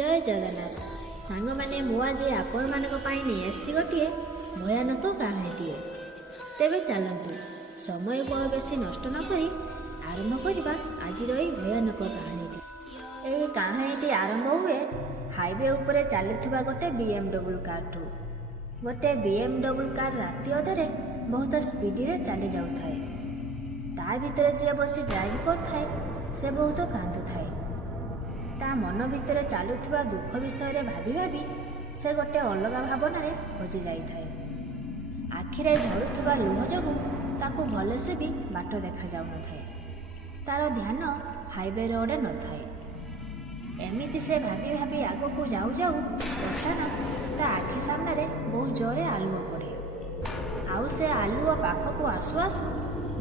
जय जगन्नाथ सांग मैंने मु आज आपण नहीं आसी गोटे भयानक कहानीटीए। तेबे चलतु समय को बेसी नष्ट नक आरंभ करवा आज भयानक कहानीटी। यही कहानीटी आरंभ हुए हाईवे उपरे चलुवा गोटे BMW कार ठू। गोटे BMW कार राति अधे बहुत स्पीड रे चली जाऊे। ता भितर जी बसी ड्राइव कर से बहुत कांदु थाए। ता मन भितर चलुवा दुख विषय भाभी भाभी से गोटे अलग भावन में हजि जाए। आखिरे झरुवा लुह जोगु ताकू भलसे भी बाट देखा जाऊ न थाए। तार ध्यान हाईवे रोड न थाए। एमिति से भाभी भाभी आग को जाऊ जाऊ अचानक ता आखि सामने बहुत जोरे आलुओ पड़े। आउ से आलुओ पाखक आसु आसु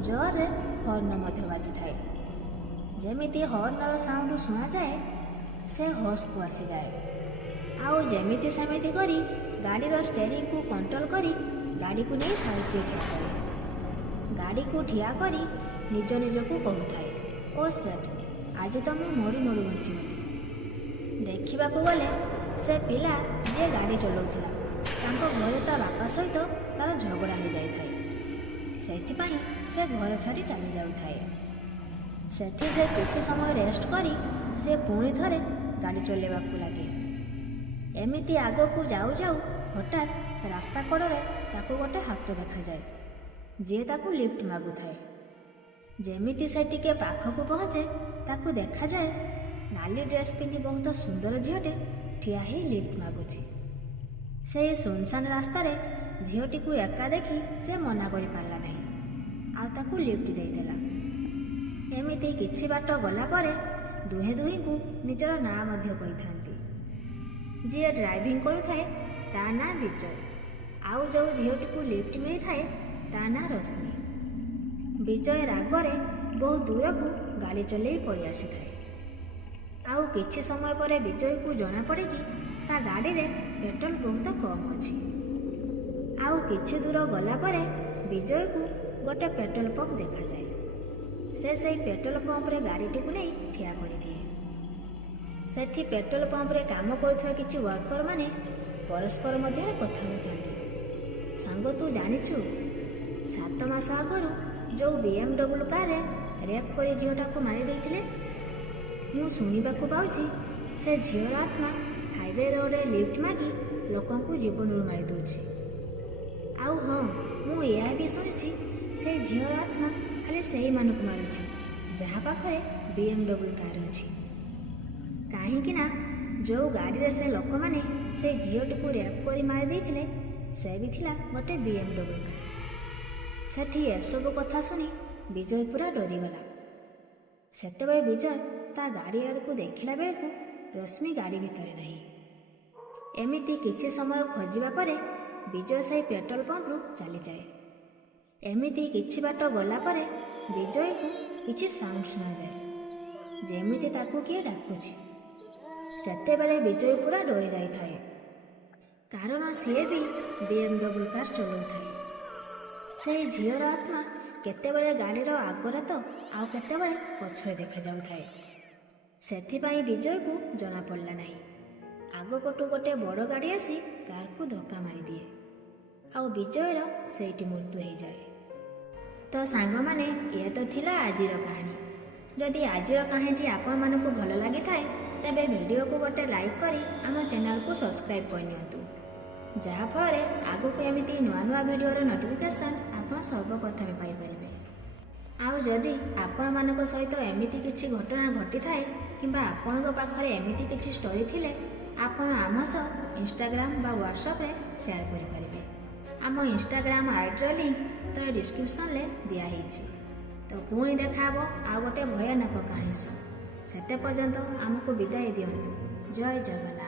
जोरे हॉर्न मध्य बाजी थाए। जेमिति हॉर्नर साउंड शुणा जाए से होश को आसी जाए। आउ जेमिति सेमिति करी गाड़ीर स्टेरिंग को कंट्रोल करी गाड़ी को नहीं साइड पे ठिया करे। गाड़ी को ठिया करी निज निज को कहूए, ओ सेठ आज तो मैं मरु मरु बची। देखा गले से पिला जे गाड़ी चलाउथिला घरे ता बापा सहित तार झगड़ा हो जाए। से घर छाड़ी चली जाए। सेठी से किसी समय रेस्ट करी से पुणी थरे गाड़ी चलेवा लगे। एमिति आग को जाऊ जाऊ हठात रास्ता कड़े ताको गोटे हाथ देखा जाए जी ताको लिफ्ट मागु थाए। जेमिति से टिके पाखक पहुँचे ताको देखा जाए नाली ड्रेस पिंधि बहुत सुंदर झीटे ठिया ही लिफ्ट मागुची। से सुनसान रास्तार झीटी को एका देखी से मना कर पारला नहीं आ ताको लिफ्ट देदेला। एमिति किछि बाट गला परे दुहे दुही को निजर ना मध्य कही जी ड्राइविंग करुए ता ना विजय। आउ जो झीटी को लिफ्ट मिली थाए ता ना रश्मि। विजय रागरे बहुत दूर को गाड़ी चले पड़ी आसी थाए। आउ किछि समय पर विजय को जना पड़े कि ता गाड़ी रे पेट्रोल बहुत कम अच्छी। आउ किछि दूर गला परे विजय को गोटे पेट्रोल पंप देखा जाए। से पेट्रोल पंप रे गाड़ी को नहीं ठिया कर दिए। सेठी पेट्रोल पंप रे काम करुवा किछि वर्कर माने परस्पर मध्य कथा होते। सांग तू जानिचु 7 मास आगरू जो BMW कार रेप कर झीटा को मारी देथिले। मु सुनिबा को पाउछि से झीर आत्मा हाईवे रोड लिफ्ट मागी लोकन को जीवन मारी दउछि। आउ हाँ मु यह भी शुणी से झीर आत्मा खाली सही मान को मारुछि जहाँ पाखरे BMW कार अच्छी। कहीं ना जो गाड़ी से लोक मैंने से झीटी को रेप कर मारी देथिले से भी थिला गोटे BMW कार। सेठी एसबू कथा शुणी विजय पूरा डरीगला। सेतेबेले विजय ता गाड़ी आड़ को देखला बेलू रश्मि गाड़ी भितर नहीं। एमिति किछि समय खोजिबा परे विजय से पेट्रोल पंप रु चली जाए। एमिति किछि बाट गला परे विजय को किछि साउंड सुना जाए जेमिति ताकू किए डाकुछि। सेतेबेले विजय पूरा डरी जाई थाए कारण सीए भी BMW कार चलाउ थाए। से झीर आत्मा केतेबेले गाड़ीर आगरे तो आउ केतेबेले पछरे देखा जाउ थाए। सेथिपाई विजय को जना पड़ला नहीं। आग पटू गोटे बड़ गाड़ी आसी कार को धक्का मारी दिए आउ विजयर सेठी मृत्यु हो जाए। तो सांग माने ये तो थिला आजिर कहानी। जदि आजिर कहानी आपण मानकु भल लगी थाए तेबे वीडियो को गोटे लाइक करी आम चैनल को सब्सक्राइब करनियंतु जहा फल आगु को एमिति नुआ नुआ वीडियोर नोटिफिकेशन आपण सर्वप्रथमे पाई परिबे। आउ जदि आपण मानक सहित एमिति किछि घटना घटी थाए किंबा आपणक पाखरे एमिति किछि स्टोरी थिले आपण आम सह इंस्टाग्राम बा व्हाट्सएप रे शेयर करि परिबे। आम इंस्टाग्राम आईडी लिंक तो डिस्क्रिप्शन ले दिया हिची। तो पुणी देखा आ गोटे भयानक कहानी। सेते पर्यंत आमको विदाय दियंतु। जय जगन्नाथ।